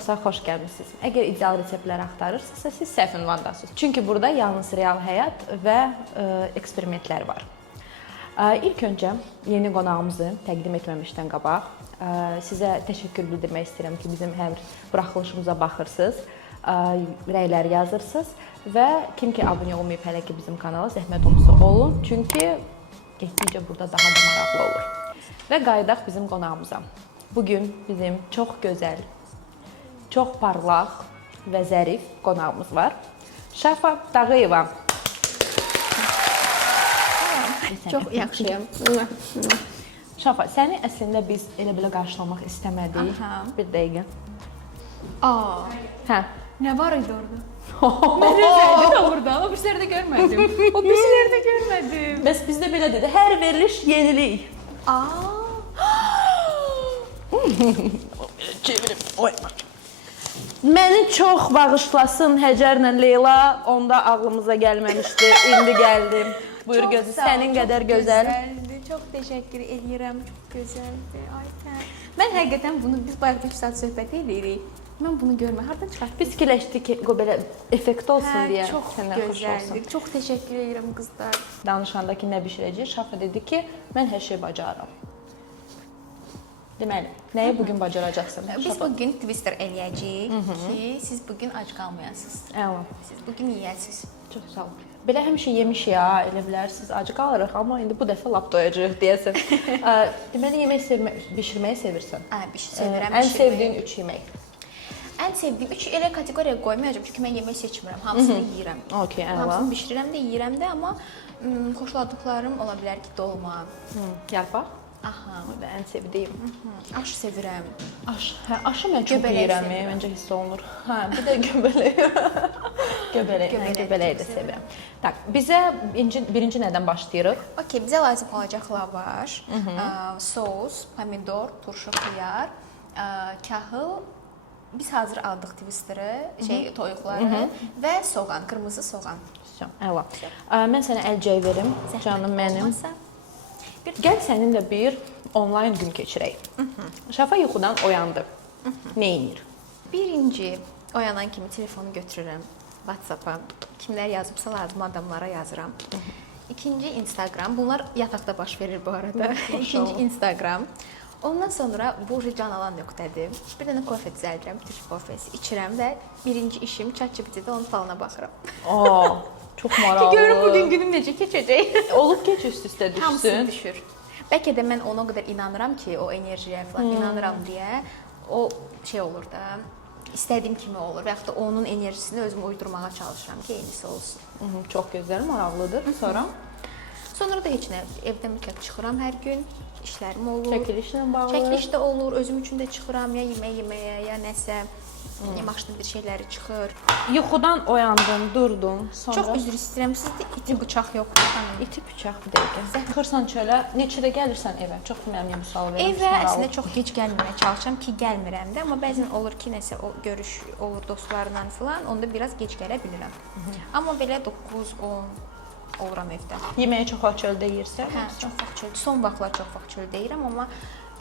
Detox'a xoş gəlmisiniz. Əgər ideal reseptlər axtarırsınızsa, siz səhv ünvandasınız. Çünki burada yalnız real həyat və eksperimentlər var. İlk öncə yeni qonağımızı təqdim etməmişdən qabaq sizə təşəkkür bildirmək istəyirəm ki, bizim hər buraxılışımıza baxırsınız, rəylər yazırsınız və kim ki abunə olmayıb hələ ki bizim kanala zəhmət olmasa olun, çünki getdikcə burada daha da maraqlı olur. Və qayıdaq bizim qonağımıza. Bugün bizim çox gözəl, çox parlaq və zərif qonağımız var. Şafa Dağıyeva. Çox yaxşıyam. Şafa, səni əslində biz elə-belə qarşılamaq istəmədik. Bir dəqiqə. Hə. Nə var idi orada? Mən özəydi də orada, o birisləri də görmədim. Bəs bizdə belə dedi, hər veriliş yenilik. Çevirim. Məni çox bağışlasın Həcərlə Leyla, onda ağlımıza gəlməmişdi, indi gəldim. Buyur gözü, sənin qədər gözəl. Çox təşəkkür edirəm, çox gözəldir. Aytən. Mən həqiqətən bunu, biz bayaq 2 saat söhbət edirik. Mən bunu görmə, hardan çıxartdım? Biz fikirləşdik ki, belə effekt olsun deyə. Çox gözəldir. Çox təşəkkür edirəm qızlar. Danışanda ki, nə bişirəcək, Şafa dedi ki, mən hər şey bacarıram. Deməli, nəyi bugün bacaracaqsın? Biz bugün twister eləyəcəyik ki, siz bugün ac qalmayasınız. Əla. Siz bugün yeyəsiniz. Çox sağ olun. Belə həmişə yemişik ya, elə bilərsiniz, ac qalırıq, amma indi bu dəfə lap doyacağıq deyəsən. Deməli, yemək bişirməyi sevirsən. Sevirəm. Ən sevdiyin 3 yemək? Ən sevdiyim 3 elə kateqoriyaya qoymayacağam, çünki mən yemək seçmirəm, hamısını yeyirəm. Okey, əla. Hamısını bişirirəm də, yeyirəm də, amma xoşladıqlarım ola bilər ki, dolma. Yarpaq? Aha. Və ən sevdiyim. Aş sevirəm. Aş. Hə, aşı mən çox yeyirəm, məncə hiss olunur. Hə, bir də göbələk. Göbələk də sevirəm. Tak, bizə birinci nədən başlayırıq? Okey, bizə lazım olacaq lavaş, sos, pomidor, turşu xiyar, kahıl. Biz hazır aldıq twisteri, toyuqları və soğan, qırmızı soğan. Əla. Mən sənə əlcək verim, canım mənim. Gəl səninlə bir onlayn gün keçirək. Şafa yuxudan oyandı. Nə edir? Birinci, oyanan kimi telefonu götürürəm WhatsApp-a. Kimlər yazıbsa lazım adamlara yazıram. İkinci, Instagram. Bunlar yataqda baş verir bu arada. İkinci, Instagram. Ondan sonra bu canalan.dir. Bir dənə kofe düzəldirəm, Türk kofesi içirəm və birinci işim ChatGPT-də onun falına baxıram. Çox maraqlı. Görüm bugün günüm necə keçəcək. Olub ki, üst-üstə düşsün. Hamısı düşür. Bəlkə də mən ona qədər inanıram ki, o enerjiyə falan inanıram deyə o şey olur da, istədiyim kimi olur və yaxud da onun enerjisini özümə uydurmağa çalışıram ki, eynisi olsun. Çox gözəl, maraqlıdır. Sonra da heç nə, evdən mütləq çıxıram hər gün, işlərim olur. Çəkilişlə bağlı. Çəkiliş də olur, özüm üçün də çıxıram, ya yeməyə, ya nəsə. Maşında bir şeyləri çıxır. Yuxudan oyandın, durdun, sonra... Çox üzr istəyirəm, sizdə iti bıçaq yoxdur xanım. İti bıçaq bir dəqiqə. Çıxırsan çölə, neçədə gəlirsən evə? Çox bilməm, sual verirəm. Evə əslində çox gec gəlməyə çalışıram ki, gəlmirəm də, amma bəzən olur ki, nəsə o görüş olur dostlarla filan, onda biraz gec gələ bilirəm. Amma belə 9-10 oluram evdə. Yeməyi çox vaxt çöldə yeyirsən? Hə, çox vaxt çöldə. Son vaxtlar çox vaxt çöldə yeyirəm, amma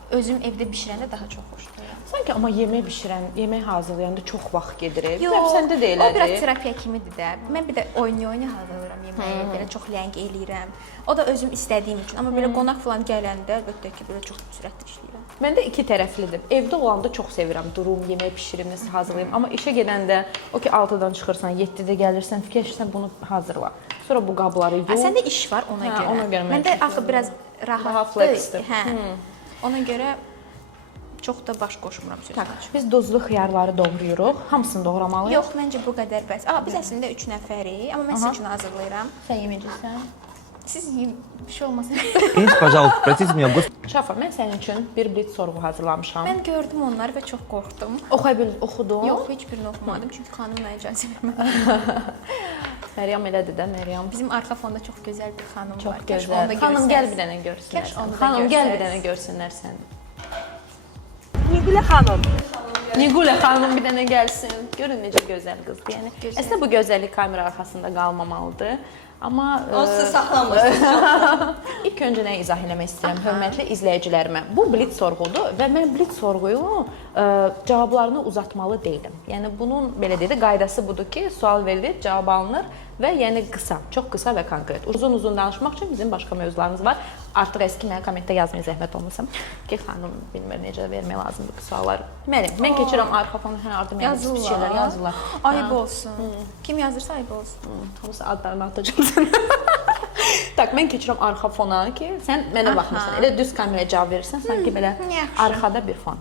özüm evdə bişirəndə daha çox xoşlayıram. Sanki amma yemək bişirən, yemək hazırlayanda çox vaxt gedir. Yox, səndə də elədir. O biraz terapiya kimidir də. Mən bir də oyun hazırlayıram yeməyi, belə çox ləng eləyirəm. O da özüm istədiyim üçün. Amma belə qonaq falan gələndə əlbəttə ki, belə çox sürətli işləyirəm. Məndə iki tərəflidir. Evdə olanda çox sevirəm, durum, yemək bişirim, nəsə hazırlayım. Amma işə gedəndə, o ki 6-dan çıxırsan, 7-də gəlirsən, fikirləşirsən bunu hazırla. Sonra bu qabları yuyum. Səndə iş var ona görə. Ona görə məndə axı biraz rahatdır. Ona görə çox da baş qoşmuram sözü. Biz duzlu xiyarları doğrayırıq. Hamısını doğramalıyıq. Yox, məncə bu qədər bəs. Biz əslində 3 nəfərik, amma mən sizin üçün hazırlayıram. Sən yeməyəcəksən? Siz yeyin, bir şey olmasın. Пожалуйста, простите меня, Şafa, mən sənin üçün bir blitz sorğu hazırlamışam. Mən gördüm onları və çox qorxdum. Oxudun? Yox, heç birini oxumadım, çünki xanım mənə icazə vermədi. Məryəm elədir də, Məryəm. Bizim arxa fonda çox gözəl bir xanım var. Çox gözəl. Xanım gəl bir dənə görsünlər. Xanım gəl bir dənə görsünlər səni. Nigule xanım. Nigule xanım bir dənə gəlsin. Görün necə gözəl qızdır. Yəni əslində bu gözəllik kamera arxasında qalmamalıdır. Amma Olsun saxlamırsınız. ilk öncə nə izah eləmək istəyirəm hörmətli izləyicilərimə. Bu blitz sorğudur və mən blitz sorğuyu cavablarını uzatmalı deyiləm. Yəni bunun belə deyək də qaydası budur ki, sual verilir, cavab alınır və yəni qısa, çox qısa və konkret. Uzun-uzun danışmaq üçün bizim başqa mövzularımız var. Artıq eski mənə kommentdə yazmayın zəhmət olmasa ki, xanım bilmir necə vermək lazımdır bu sualları. Deməli, mən keçirəm arxa fona yardım edir, bir şeylər yazırlar. Ayıb olsun. Kim yazırsa ayıb olsun. Hamısı adlarını atacağam sənə. Tak, mən keçirəm arxa fona ki, sən mənə baxmırsan. Elə düz kameraya cavab verirsən, sanki belə arxada bir fon.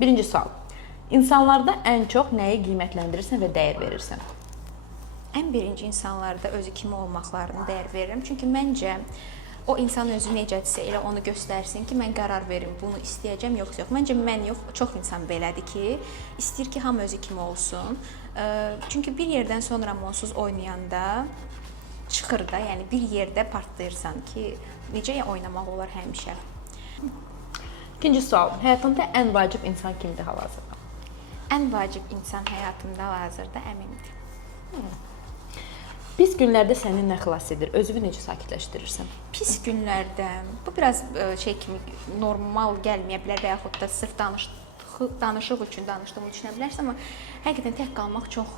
Birinci sual. İnsanlarda ən çox nəyi qiymətləndirirsən və dəyər verirsən? Ən birinci insanlarda özü kimi olmaqlarını dəyər verirəm. Çünki məncə o insan özü necədirsə elə onu göstərsin ki, mən qərar verim, bunu istəyəcəm yoxsa yox. Məncə mən yox, çox insan belədir ki, istəyir ki, hamı özü kimi olsun. Çünki bir yerdən sonra onsuz oynayanda çıxır da, yəni bir yerdə partlayırsan ki, necə oynamaq olar həmişə. İkinci sual. Həyatında ən vacib insan kimdir hal-hazırda? Ən vacib insan həyatımda hal-hazırda əmimdir. Pis günlərdə səni nə xilas edir? Özünü necə sakitləşdirirsən? Pis günlərdə bu biraz şey kimi normal gəlməyə bilər və yaxud da sırf danışıq üçün danışdığımı düşünə bilərsən, amma həqiqətən tək qalmaq çox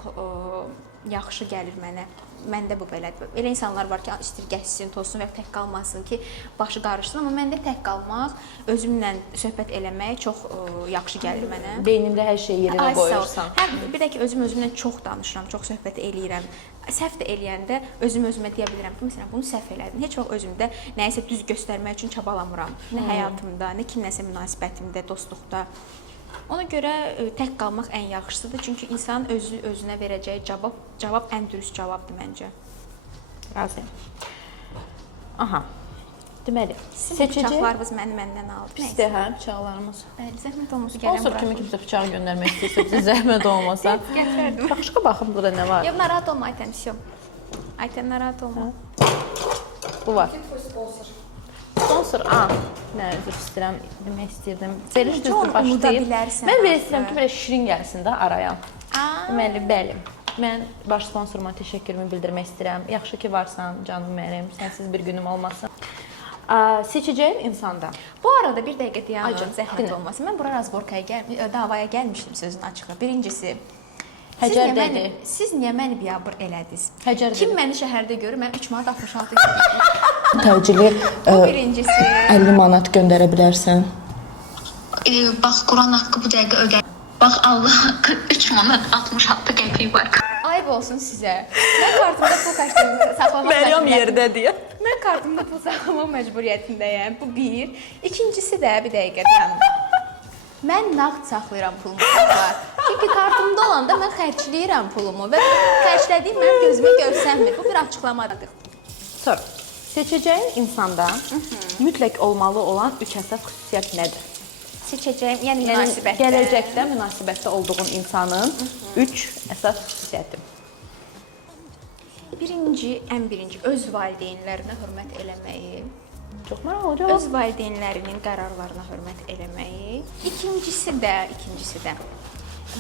yaxşı gəlir mənə. Məndə bu belədir. Elə insanlar var ki, istəyir gəzsin, tozsun və ya tək qalmasın ki, başı qarışsın, amma məndə tək qalmaq, özümlə söhbət eləmək çox yaxşı gəlir mənə. Beynində hər şeyi yerinə qoyursan. Bir də ki, özümlə çox danışıram, çox söhbət eləyirəm. Səhv də eləyəndə özümə deyə bilirəm ki, məsələn, bunu səhv elədin. Heç vaxt özümdə nəyisə düz göstərmək üçün çabalamıram. Nə həyatımda, nə kimləsə münasibətimdə, dostluqda. Ona görə tək qalmaq ən yaxşısıdır. Çünki insan özünə verəcəyi cavab ən dürüst cavabdır məncə. Razıyam. Aha. Deməli, Sizin bıçaqlarınız məndən aldı. Pisdir, hə, bıçaqlarımız. Bəli, zəhmət olmasa gələn Sponsor kimi kimsə bıçaq göndərmək istəyirsə, bizə zəhmət olmasa. Gətirərdim. Başqa baxın burada nə var? Yox, narahat olma Aytən, всё. Aytən, narahat olma. Bu var. Sponsor, nə üzr istəyirəm, demək istirdim. Veriş düzdür, başlayıb. Mən verirəm ki, belə şirin gəlsin də araya. Deməli, bəli. Mən baş sponsoruma təşəkkürümü bildirmək istəyirəm. Yaxşı ki varsan, canım mənim, sənsiz bir günüm olmasın. Seçəcəyim insanda. Bu arada bir dəqiqə dayanın, zəhmət olmasın. Mən bura razborkaya davaya gəlmişdim sözün açığı. Birincisi, siz niyə məni biabır elədiniz? Kim məni şəhərdə görür, mən 3 manat 66 qəpik. Təcili Birincisi 50 manat göndərə bilərsən. Bax, Quran haqqı bu dəqiqə ödər. Bax, Allah haqqı 3 manat 66 qəpik var. ayıb olsun sizə. Mən kartımda pul saxlamaq yerdədir. Mən kartımda pul saxlamaq məcburiyyətindəyəm. Bu bir. İkincisi də bir dəqiqə dayanın. Mən nağd saxlayıram pulumu saxlar. Çünki kartımda olanda mən xərcləyirəm pulumu və xərclədiyim mənim gözümə görsənmir. Bu bir açıqlamadır. Sonra, seçəcəyin insanda mütləq olmalı olan 3 əsas xüsusiyyət nədir? Seçəcəyim, yəni münasibətdə. Gələcəkdə münasibətdə olduğun insanın 3 əsas xüsusiyyəti. Ən birinci öz valideynlərinə hörmət eləməyi. Çox maraqlı olacaq. Öz valideynlərinin qərarlarına hörmət eləməyi. İkincisi də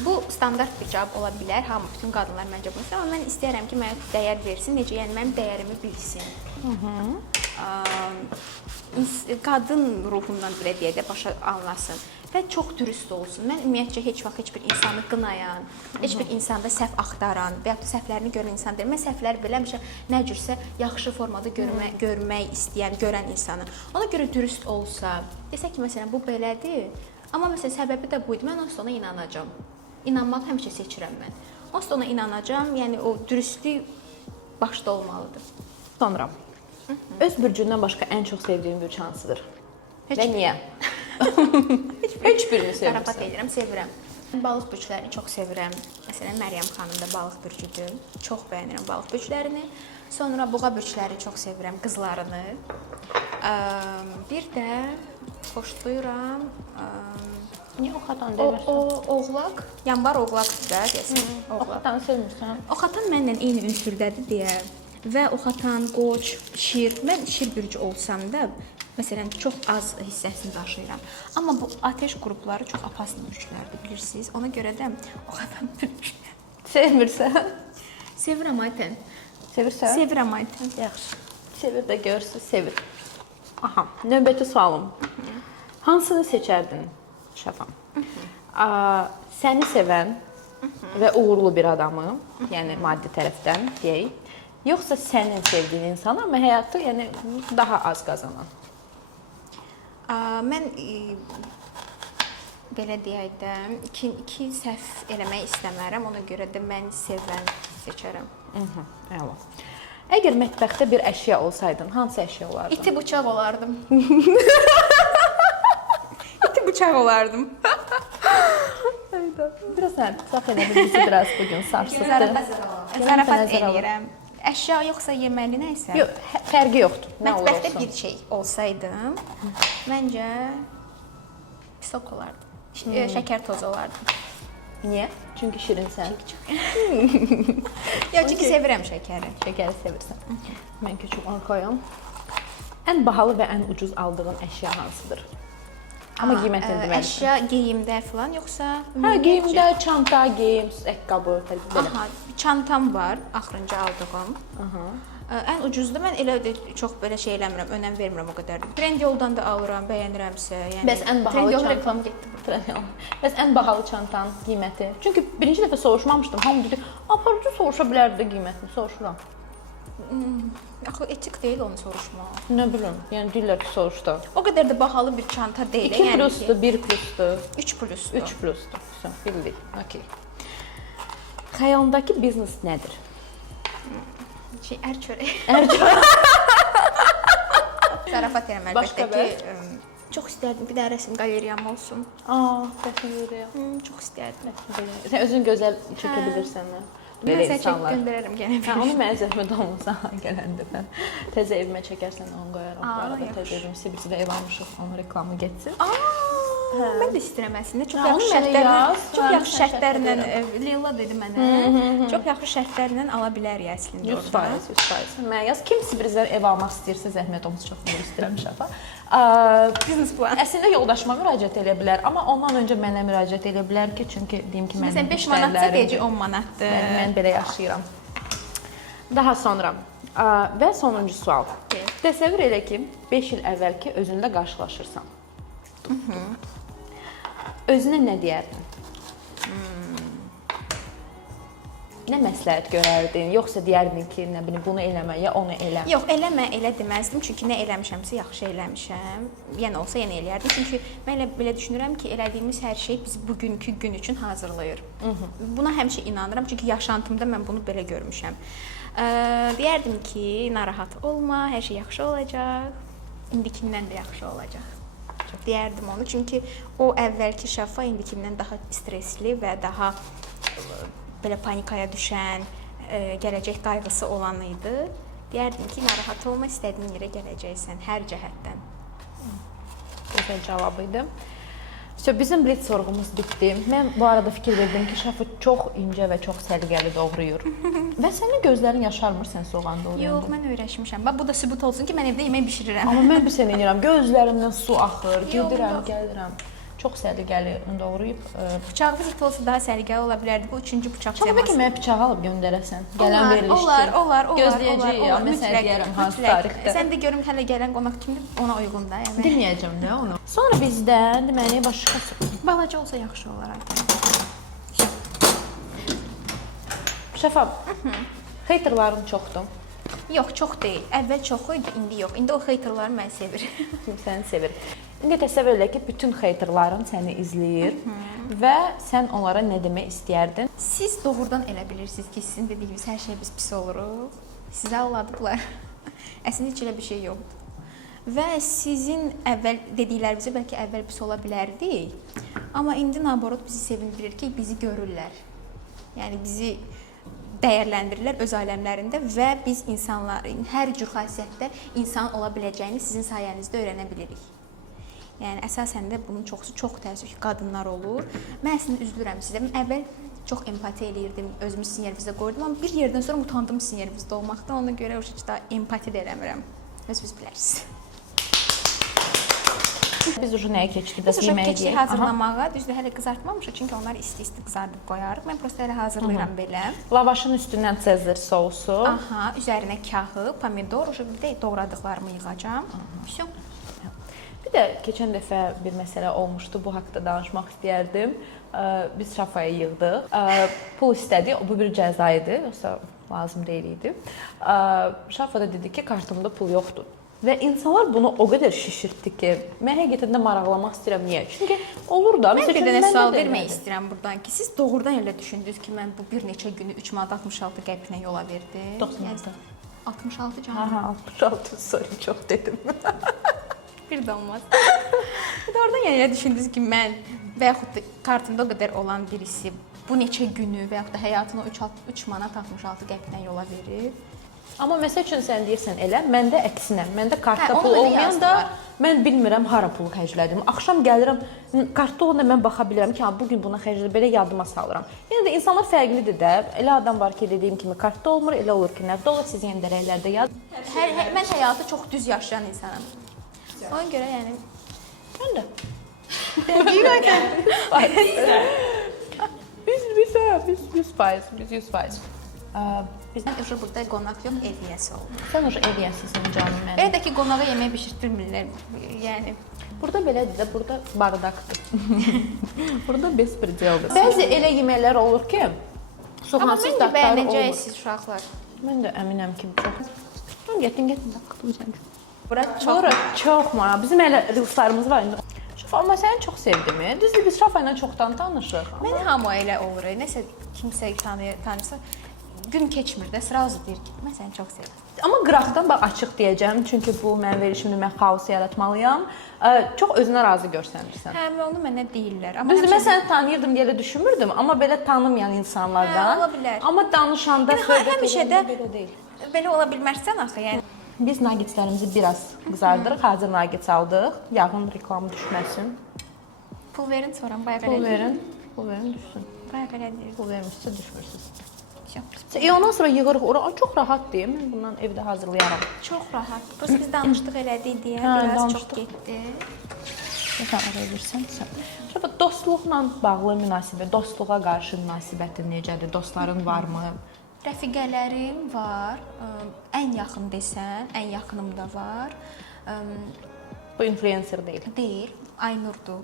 bu standart bir cavab ola bilər. Hamı, bütün qadınlar məncə bunu istəyir, amma mən istəyirəm ki, mənə dəyər versin. Necə? Yəni mənim dəyərimi bilsin. Qadın ruhundan belə deyə də başa anlasın və çox dürüst olsun. Mən ümumiyyətcə heç vaxt heç bir insanı qınayan, heç bir insanda səhv axtaran və ya da səhvlərini görən insan deyil. Mən səhvləri belə nə cürsə yaxşı formada görmək istəyən, görən insanı. Ona görə dürüst olsa, desə ki, məsələn, bu belədir, amma məsələn səbəbi də buydu. Mən onsuz ona inanacağam. İnanmağı həmişə seçirəm mən. Onsuz ona inanacağam. Yəni o dürüstlük başda olmalıdır. Sonra öz bürcündən başqa ən çox sevdiyim bürc hansıdır? Və niyə? Heç birini sevirsən. Zarafat edirəm, sevirəm. Balıq bürclərini çox sevirəm. Məsələn, Məryəm xanım da balıq bürcüdür. Çox bəyənirəm balıq bürclərini. Sonra buğa bürcləri çox sevirəm, qızlarını. Bir də xoşlayıram. Niyə oxatan demirsən? Oğlaq, yanvar oğlaqdır da, deyəsən. Oxatanı sevmirsən? Oxatan mənlə eyni ünsürdədir deyə. Və oxatan, qoç, şir. Mən şir bürcü olsam da, məsələn, çox az hissəsini daşıyıram. Amma bu ateş qrupları çox apaslı bürclərdir, bilirsiniz. Ona görə də oxatan bürclər. Sevmirsən? Sevirəm Aytən. Sevirsən? Sevirəm Ayten. Yaxşı. Sevir də görürsüz, sevir. Aha, növbəti sualım. Hansını seçərdin Şafam? Səni sevən və uğurlu bir adamı, yəni maddi tərəfdən deyək, yoxsa sənin sevdiyin insan, amma həyatı yəni daha az qazanan? Mən belə deyək də, iki səhv eləmək istəmərəm. Ona görə də məni sevən seçərəm. Əla. Əgər mətbəxdə bir əşya olsaydın, hansı əşya olardı? İti bıçaq olardım. İti bıçaq olardım. Biraz sərf elədi bizi biraz bugün sarsıtdı. Zarafat eləyirəm. Əşya yoxsa yeməli nə isə? Yox, fərqi yoxdur. Nə olur Mətbəxdə olsun. bir şey olsaydım, məncə pisok olardı. Şəkər tozu olardı. Niyə? Çünki şirinsən. Yox, çünki sevirəm şəkəri. Şəkəri sevirsən. Mən küçük arxayam. Ən bahalı və ən ucuz aldığın əşya hansıdır? Amma qiymətini deməlisən. Əşya geyimdə falan yoxsa? Hə, geyimdə, çanta, geyim, ayaqqabı, belə. Aha, çantam var, axırıncı aldığım. Ən ucuzda mən elə də çox belə şey eləmirəm, önəm vermirəm o qədər. Trendyoldan da alıram, bəyənirəmsə, yəni. Bəs ən bahalı Trendyol çantan reklam getdi burada. Bəs ən bahalı çantanın qiyməti? Çünki birinci dəfə soruşmamışdım. Hamı dedi, "Aparıcı soruşa bilərdi də qiymətini." Soruşuram. Axı etik deyil onu soruşmaq. Nə bilim, yəni deyirlər ki, soruşdu. O qədər də bahalı bir çanta deyil, 2 plusdur, 1 plusdur, 3 plusdur. 3 plusdur. Sən bildik. Okay. Xəyalındakı biznes nədir? Ər çörək. Ər çörək. Zarafat edirəm Başqa əlbəttə ki, çox istərdim bir də rəsm qalereyam olsun. Təşəkkür Çox istərdim. Sən özün gözəl çəkə bilirsən də. Mən sənə çəkib göndərərəm yenə. Hə, onu mənə zəhmət olmasa gələndə mən təzə evimə çəkərsən onu qoyaram. Bu arada yaxşı. təzə evim Sibircədə ev almışıq, onun reklamı getsin. Mən də istəyirəm əslində. Çox Hə, yaxşı onu mənə şərtlərlə, yaz, çox mən yaxşı sənə şərtlərlə şərt Leyla dedi mənə. Çox yaxşı şərtlərlə ala bilərik əslində 100%, 100%. Mən yaz kim Sibircədə ev almaq istəyirsə zəhmət olmasa çox bunu istəyirəm şəfa. Biznes plan. Əslində yoldaşıma müraciət edə bilər, amma ondan öncə mənə müraciət edə bilər ki, çünki deyim ki, mənim Məsələn 5 manatsa deyəcək 10 manatdır. Mən belə yaşayıram. Daha sonra və sonuncu sual. Təsəvvür elə ki, 5 il əvvəlki özünlə qarşılaşırsan. Özünə nə deyərdin? Nə məsləhət görərdin? Yoxsa deyərdin ki, nə bilim, bunu eləmə, ya onu elə? Yox, eləmə, elə deməzdim. Çünki nə eləmişəmsə yaxşı eləmişəm. Yəni olsa yenə eləyərdim. Çünki mən belə düşünürəm ki, elədiyimiz hər şey bizi bugünkü gün üçün hazırlayır. Buna həmişə inanıram. Çünki yaşantımda mən bunu belə görmüşəm. Deyərdim ki, narahat olma, hər şey yaxşı olacaq. İndikindən də yaxşı olacaq. Deyərdim onu. Çünki o əvvəlki Şafa indikindən daha stressli və daha belə panikaya düşən, gələcək qayğısı olan idi. Deyərdim ki, narahat olma, istədiyin yerə gələcəksən hər cəhətdən. Gözəl cavab idi. Bizim blitz sorğumuz bitdi. Mən bu arada fikir verdim ki, Şafı çox incə və çox səliqəli doğrayır. Və sənin gözlərin yaşarmır sən soğan doğrayanda. Yox, mən öyrəşmişəm. Bax, bu da sübut olsun ki, mən evdə yemək bişirirəm. Amma mən bir sənə inanıram, gözlərimdən su axır, gedirəm, gəlirəm. Çox səliqəli doğrayıb. Bıçağımız it olsa daha səliqəli ola bilərdi. Bu üçüncü bıçaq Çox teması. bəlkə mənə bıçağı alıb göndərəsən. Gələn verilişdir. Olar. Gözləyəcəyik ya, mən sənə deyərəm hansı tarixdə. Sən də görüm hələ gələn qonaq kimdir, ona uyğun da. Yəni. Deməyəcəm də onu. Sonra bizdən deməli başqası. Balaca olsa yaxşı olar. Şəfa, haterların çoxdur. Yox, çox deyil. Əvvəl çox idi, indi yox. İndi o haterlar məni sevir. Səni sevir. İndi təsəvvür elə ki, bütün haterların səni izləyir və sən onlara nə demək istəyərdin? Siz doğrudan elə bilirsiniz ki, sizin dediyiniz hər şey biz pis oluruq. Sizə aldadıblar. Əslində heç elə bir şey yoxdur. Və sizin əvvəl dediklərinizi bəlkə əvvəl pis ola bilərdi. Amma indi naborot bizi sevindirir ki, bizi görürlər. Yəni bizi dəyərləndirirlər öz aləmlərində və biz insanların hər cür xasiyyətdə insan ola biləcəyini sizin sayənizdə öyrənə bilirik. Yəni əsasən də bunun çoxsu çox təəssüf ki, qadınlar olur. Mən əslində üzülürəm sizə. Mən əvvəl çox empati eləyirdim, özümü sizin yerinizdə qoydum, amma bir yerdən sonra utandım sizin yerinizdə olmaqdan. Ona görə o daha empati də eləmirəm. Özünüz bilərsiniz. Biz uje nəyə keçdik? Biz uje yeməyə keçdik deyək. hazırlamağa. Düzdür, hələ qızartmamışıq çünki onlar isti-isti qızardıb qoyarıq. Mən prosta hələ hazırlayıram belə. Lavaşın üstündən Sezar sousu. Aha, üzərinə kağız, pomidor, uje bir də doğradıqlarımı yığacağam. Всё. Bir də keçən dəfə bir məsələ olmuşdu. Bu haqqda danışmaq istəyərdim. Biz Şafaya yığdıq. Pul istədi. Bu bir cəza idi, yoxsa lazım deyil idi. Şafa da dedi ki, kartımda pul yoxdur. Və insanlar bunu o qədər şişirtdi ki, mən həqiqətən də maraqlamaq istəyirəm. Niyə? Çünki olur da. Mən Məsələn, bir dənə mən də sual belə vermək elədim. istəyirəm buradan ki, siz doğrudan elə düşündünüz ki, mən bu bir neçə günü 3 manat 66 qəpiklə yola verdim? 96. 66 can. Aha, 66, sorry, çox dedim. Bir də olmaz. Doğrudan yəni elə düşündünüz ki, mən və yaxud da kartımda o qədər olan birisi bu neçə günü və yaxud da həyatını 3 manat 66 qəpiklə yola verir? Amma məsəl üçün sən deyirsən elə, məndə əksinə. Məndə kartda Hə, onu pul mənə olmayanda yazdılar. mən bilmirəm hara pulu xərclədim. Axşam gəlirəm, kartda olanda mən baxa bilirəm ki, ha bu gün buna xərclədim, belə yadıma salıram. Yəni də insanlar fərqlidir də. Elə adam var ki, dediyim kimi kartda olmur, elə olur ki, nəqd olur. Siz yenə də rəylərdə yaz. Mən həyatı çox düz yaşayan insanam. Ona görə yəni Mən də. Biz 100%. bizdən uje burada qonaq yox, ev yiyəsi oldu. Sən uje ev yəsisin canım mənim. Elə də ki, qonağa yemək bişirtdirmirlər. Yəni Burada belədir də, burada bardaqdır. Burada bespredeldir. Bəzi elə yeməklər olur ki, amma soğansız mən də dadları bəyənəcəyik olmur. siz uşaqlar. Mən də əminəm ki, çox. Gətin, baxdım sən. Bura Sonra çox maraq. Bizim elə reelslarımız var indi. Şafa, amma səni çox sevdim. Düzdür, biz Şafa ilə çoxdan tanışıq. mən hamı elə olur. Nəsə kimsə tanırsa gün keçmir də, sразу deyir ki, mən səni çox sevirəm. Amma qıraqdan bax açıq deyəcəm, çünki bu mənim verişimdə mən xaos yaratmalıyam. Çox özünə razı görsənirsən. Hə, onu mənə deyirlər. Amma Düzdür, mən səni tanıyırdım, elə düşünmürdüm, amma belə tanımayan insanlardan. Hə, ola bilər. Amma danışanda söhbət həmişə edəndə də belə deyil. belə ola bilmərsən axı, yəni. Biz nagetslərimizi biraz qızardırıq, hazır nagets aldıq. Yağın reklamı düşməsin. Pul verin sonra bayaq Pul elə. verin düşsün. Bayaq elə deyir. Pul vermişsə düşmürsünüz. Çox Ondan sonra yığırıq ora. Çox rahatdır. Mən bundan evdə hazırlayaram. Çox rahat. Prosta biz danışdıq elədik deyə Hə, biraz danışdıq. çox getdi. Sən araya versən sən. Şöbə dostluqla bağlı münasibət, dostluğa qarşı münasibətin necədir? Dostların varmı? Rəfiqələrim var. Ən yaxın desən, ən yaxınım da var. Bu influencer deyil. Deyil, Aynurdur.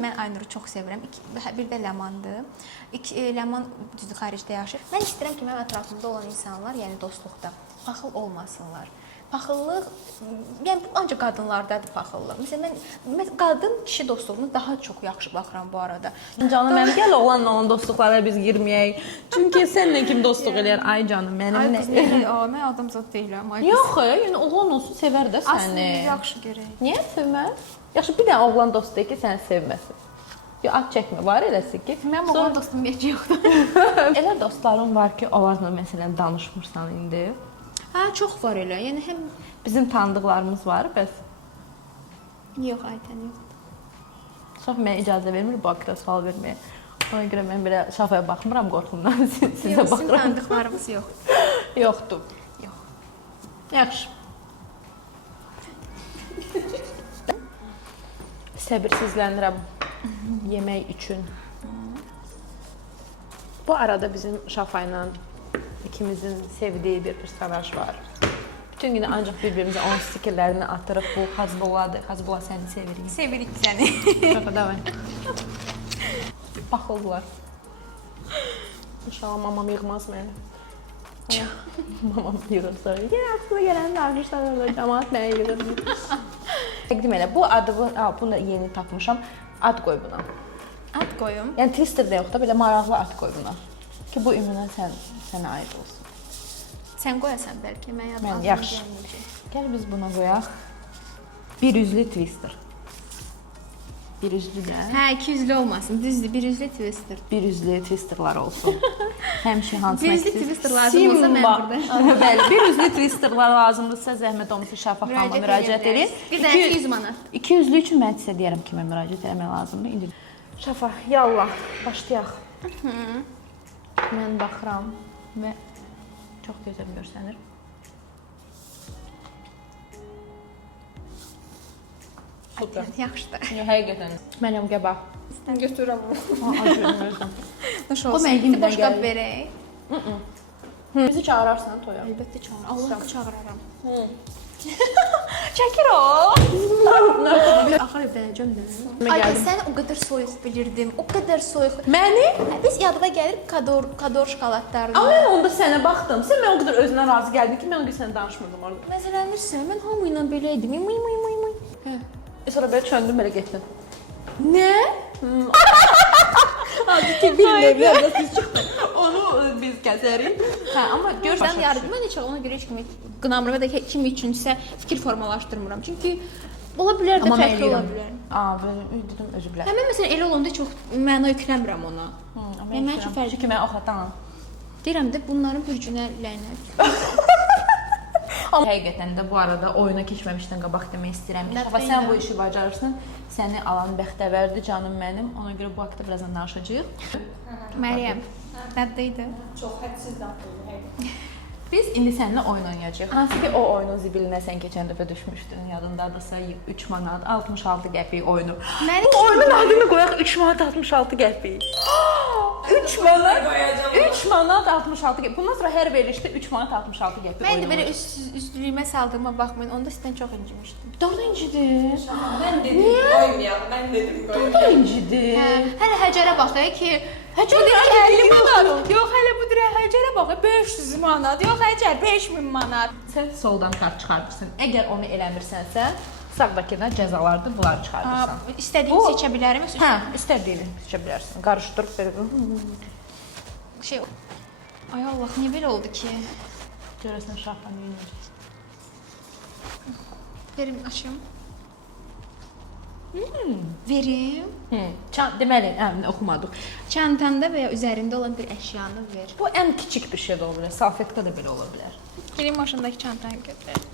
Mən Aynuru çox sevirəm. Bir də Ləmandır. Ləman düzdür xaricdə yaşayır. Mən istəyirəm ki, mənim ətrafımda olan insanlar, yəni dostluqda paxıl olmasınlar. Paxıllıq, yəni ancaq qadınlardadır paxıllıq. Məsələn, mən qadın kişi dostluğuna daha çox yaxşı baxıram bu arada. Canım mənim gəl oğlanla olan dostluqlara biz girməyək. Çünki səninlə kim dostluq eləyər? Ay canım mənim Ay nə? qız, mən adamzad deyiləm. Ay qız. Yox, yəni oğlan olsun sevər də Aslında səni. yaxşı görək. Niyə sevməz? Yaxşı bir dənə oğlan dost de ki, səni sevməsin. Yo, ad çəkmə, var eləsi ki. Mənim oğlan dostum heç yoxdur. Elə dostlarım var ki, onlarla məsələn danışmırsan indi. Hə, çox var elə. Yəni həm Bizim tanıdıqlarımız var, bəs yox, Aytən yox. Şaf mənə icazə vermir bu haqqda sual verməyə. Ona görə mən belə Şafaya baxmıram qorxumdan, sizə Bizim baxıram. tanıdıqlarımız yox. Yoxdur. Yox. Yaxşı. Səbirsizlənirəm yemək üçün. Bu arada bizim Şafa ilə ikimizin sevdiyi bir personaj var. Bütün günü ancaq bir-birimizə onun stikerlərini atırıq. Bu Hazbulladır. Hazbullah səni sevirik. Sevirik səni. Şafa davay. Baxıldılar. İnşallah mamam yığmaz məni. Mamam yığır sonra. Yenə aklına gələni danışırsan, cəmaat mənə yığır. Təqdim elə. Bu adı, bunu yeni tapmışam. Ad qoy buna. Ad qoyum. Yəni Twisterdə yox da, belə maraqlı ad qoy buna. Ki bu ümumən sənə aid olsun. Sən qoyasan bəlkə, mən Mən adını yaxşı. bilməyəcəm. Gəl biz buna qoyaq. Bir üzlü Twister. Bir üzlü də. Hə, 200-lü olmasın. Düzdür, bir üzlü Twister. Bir üzlü Twisterlar olsun. Həmişə hansına Bir üzlü Twister lazım olsa mən burada. Bəli, bir üzlü Twisterlar lazımdırsa zəhmət olmasa Şafa xanıma müraciət edin. Bir dənə 200 manat. 200-lü üçün mən sizə deyərəm kimə müraciət etmək lazımdır. İndi Şafa, yallah, başlayaq. Mən baxıram və çox gözəl görsənir. Pudra. Yaxşıdır. Yox, həqiqətən. Mənim qəbah. Götürürəm. Acıyım. Nuş O olsun. mənə Bir yenidən boşqa gəlir. verək. Bizi çağırarsan toya. Əlbəttə çağır. Allah çağıraram. Hı. Çəkir o. Axır bəyəcəm də. Ay sən o qədər soyuq bilirdim. O qədər soyuq. Məni? Biz yadıma gəlir kador şokoladlarını. Amma mən onda sənə baxdım. Sən mən o qədər özünə razı gəldin ki, mən o gün sənə danışmırdım orada. Məzələnirsən. Mən hamı ilə belə idim. Mıy. Hə. Sonra belə çöndüm, belə getdim. Nə? Hadi ki bilmirəm, siz çıxdı. Onu biz kəsərik. Hə, amma Görsən yardım mən heç ona görə heç kimi qınamıram və də kim üçünsə fikir formalaşdırmıram. Çünki ola bilər də Amma mən fərqli ola eləyirəm. bilər. Belə dedim, özür dilərim. Həmin məsələn elə olanda çox məna yükləmirəm ona. Amma Yəni mən mən çox fərqli. çünki mən oxatanam. Deyirəm də bunların bürcünə lənət. Amma həqiqətən də bu arada oyuna keçməmişdən qabaq demək istəyirəm. İnşallah sən bu işi bacarırsan. Səni alan bəxtəvərdir canım mənim. Ona görə bu haqqda birazdan danışacağıq. Məryəm, dadlı idi. Çox hədsiz dadlı idi. Biz indi səninlə oyun oynayacağıq. Hansı ki o oyunun zibilinə sən keçən dəfə düşmüşdün. Yadındadırsa 3 manat 66 qəpik oyunu. Bu oyunun adını qoyaq 3 manat 66 qəpik. 3 manat 3 manat 66 qəpik. Bundan sonra hər verilişdə 3 manat 66 qəpik. Mən də belə üstlüyümə saldığıma baxmayın. Onda sizdən çox incimişdim. Doğru incidir. Mən dedim qoymayaq, mən dedim qoymayaq. Doğru incidir. Hələ həcərə baxaq ki, Həcər bu deyir 50 manat. Yox, hələ bu deyir həcərə baxaq 500 manat. Yox, həcər 5000 manat. Sən soldan kart çıxardırsın. Əgər onu eləmirsənsə, sağdakıdan cəzalardır, bunları çıxardırsan. İstədiyimi seçə bilərəm. Hə, istədiyin seçə bilərsən. Qarışdırıb belə. Şey. Ay Allah, niyə belə oldu ki? Görəsən şahlan yeyinir. Verim açım. Verim. Deməli, oxumadıq. Çantanda və ya üzərində olan bir əşyanı ver. Bu ən kiçik bir şey də ola bilər. Salfetka da belə ola bilər. Verim maşındakı çantanı götür.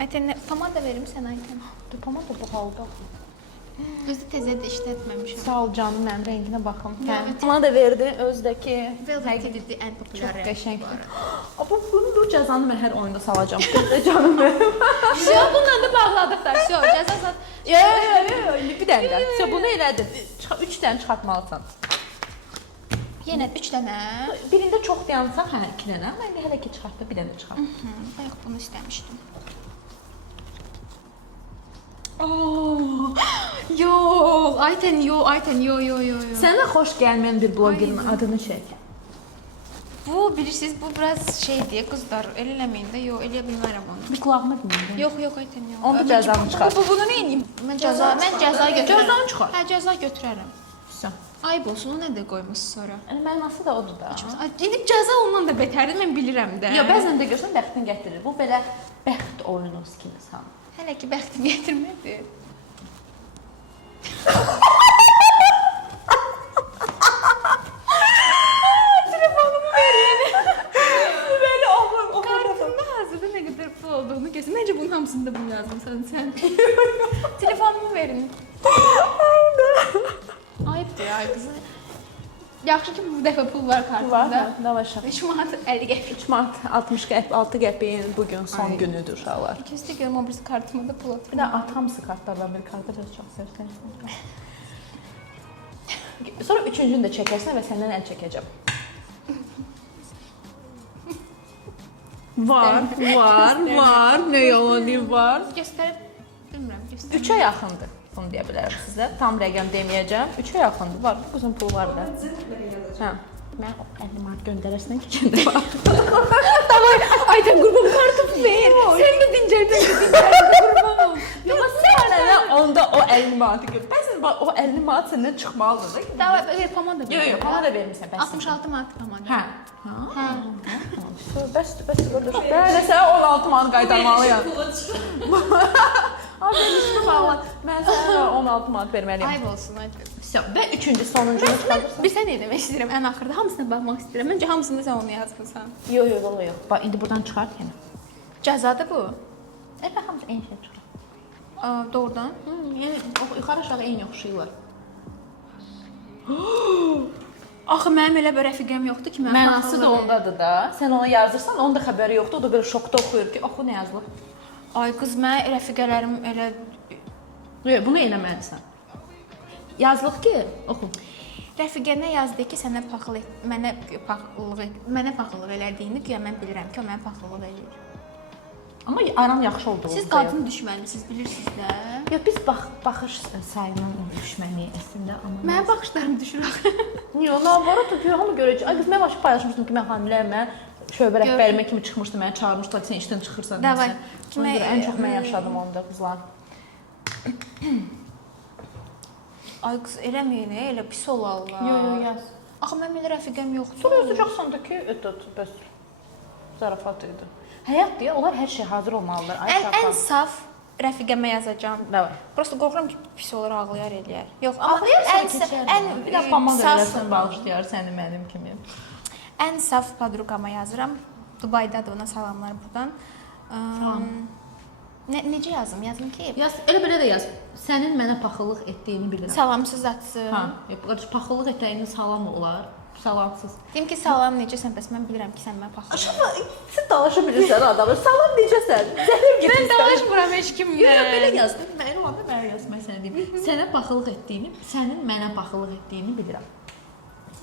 Ayten, pomada verim sən Ayten. Depama da bu halda. Özü təzə də işlətməmişəm. Sağ ol canım, mənim rənginə baxım. Hə. Bana da verdi özdəki. Velvet idi ən populyar Çox rəng. qəşəngdir. Amma bu cəzanı mən hər oyunda salacağım. Canım mənim. Vəsiyo, bununla da bağladıq da. Vəsiyo, cəza sat. Yo, bir dənə. Sən bunu elədin. 3 dənə çıxartmalısan. Yenə 3 dənə. Birində çox dayansan, hə, 2 dənə. Mən də hələ ki çıxartdı, bir dənə çıxart. Bayaq bunu istəmişdim. Yox, Ayten, yo. Sənə xoş gəlməyən bir blogerin adını çək. Bu bilirsiniz, bu biraz şeydir, qızlar. Elə eləməyin də, yox, eləyə bilmərəm onu. Bir qulağıma dinlə. Yox, Ayten, yox. Onda cəzanı çıxart. Bunu nə edeyim? Mən cəza götürərəm. Cəzanı çıxart. Hə, cəza götürərəm. Sən. Ayıb olsun, o nə də qoymusan sonra. Mənası da odur da. Ay, indi cəza ondan da betərdir, mən bilirəm də. Yox, bəzən də görsən bəxtin gətirir. Bu belə bəxt oyunu kimi sən. Hələ ki bəxtim gətirmədi. Telefonumu verin. Belə oğlum, Kartımda hazırda nə qədər pul olduğunu göstər. Məncə bunun hamısını da bunu yazmısan sən. Telefonumu verin. Ayıbdır ya qızı. Yaxşı ki bu dəfə pul var kartımda. Var, nə var şah? 3 manat 50 qəpik. 3 manat 60 qəpik, 6 qəpiyin bugün son günüdür uşaqlar. İkisi də görüm o birisi kartıma da pul Bir atır. də atamsı kartlardan bir kartı biraz çox sevsən. Sonra üçüncünü də çəkərsən və səndən əl çəkəcəm. Var. Nə yalan deyil, var. Göstərib bilmirəm, göstər. 3-ə yaxındır. Bunu deyə bilərəm sizə. Tam rəqəm deməyəcəm. 3-ə yaxındır. Var, bu qızın pulu var da. Hə. Mən 50 manat göndərərsən ki, kəndə var. Ayten qurban kartımı ver. Sən də dincəldin, qurban ol. Yox, sən mənə onda o 50 manatı götür. Bəzən o 50 manat səndən çıxmalıdır da. Daha ver pomada ver. Yox, bana da vermirsən bəs. 66 manat pomada. Hə. Hə. Bəsdir, qardaş. Bəli, sənə 16 manat qaytarmalıyam. Abi, işimi bağla. Mən sənə 16 manat verməliyəm. Ayıb olsun, Ayten. Və üçüncü, sonuncunu çıxarırsan. Bir sən nə demək istəyirəm ən axırda? Hamısına baxmaq istəyirəm. Məncə hamısında sən onu yazmısan. Yox. Bax, indi buradan çıxart yenə. Cəzadır bu. Elə hamısı eyni şey çıxır. Doğrudan. Yəni yuxarı aşağı eyni oxşayırlar. Axı mənim elə bir rəfiqəm yoxdur ki, mən Mənası da ondadır da. Sən ona yazırsan, onun da xəbəri yoxdur. O da belə şokda oxuyur ki, oxu nə yazılıb. Ay qız, mən rəfiqələrim elə Yox, bunu eləməlisən. Yazılıb ki, oxu. Rəfiqənə yazdı ki, sənə mənə paxıllıq elədiyini güya mən bilirəm ki, o mənə paxıllıq eləyir. Amma aram yaxşı olduğu. Siz qadın düşmənisiniz, bilirsiniz də. Yox, biz baxış sayının düşməni əslində, amma Mənim baxışlarım düşür. Yox, navarot yox, hamı görəcək. Ay qız, mən başqa paylaşmışdım ki, mən hamiləyəm, şöbə rəhbərimə kimi çıxmışdı, məni çağırmışdı ki, sən işdən çıxırsan. Davay. Ən çox mən yaşadım onda qızlar. Ay qız, eləməyin, elə pis olarlar. Yox, yaz. Axı mən belə rəfiqəm yoxdur. Sonra yazacaqsan da ki, bəs zarafat idi. Həyat deyə onlar hər şey hazır olmalıdır. Ən saf rəfiqəmə yazacağam. Davay. Prosta qorxuram ki, pis olar, ağlayar eləyər. Yox, amma ən bir də pamad eləsən bağışlayar səni mənim kimi. Ən saf podruqama yazıram. Dubaydadır, ona salamlar buradan. Salam. Necə yazım? Yazım ki, Yaz, elə belə də yaz. Sənin mənə paxıllıq etdiyini bilirəm. salamsız atsın. Ha, yox, paxıllıq etdiyini salam olar. Salamsız. Deyim ki, salam necəsən? Bəs mən bilirəm ki, sən mənə paxıllıq. Sən dalaşa bilirsən adamı. Salam necəsən? Zəhər getir. Mən dalaşmıram heç kimlə. Yox, belə yazdım. Mən olanda mənə yazmaq sənə deyim. Sənə paxıllıq etdiyini, sənin mənə paxıllıq etdiyini bilirəm.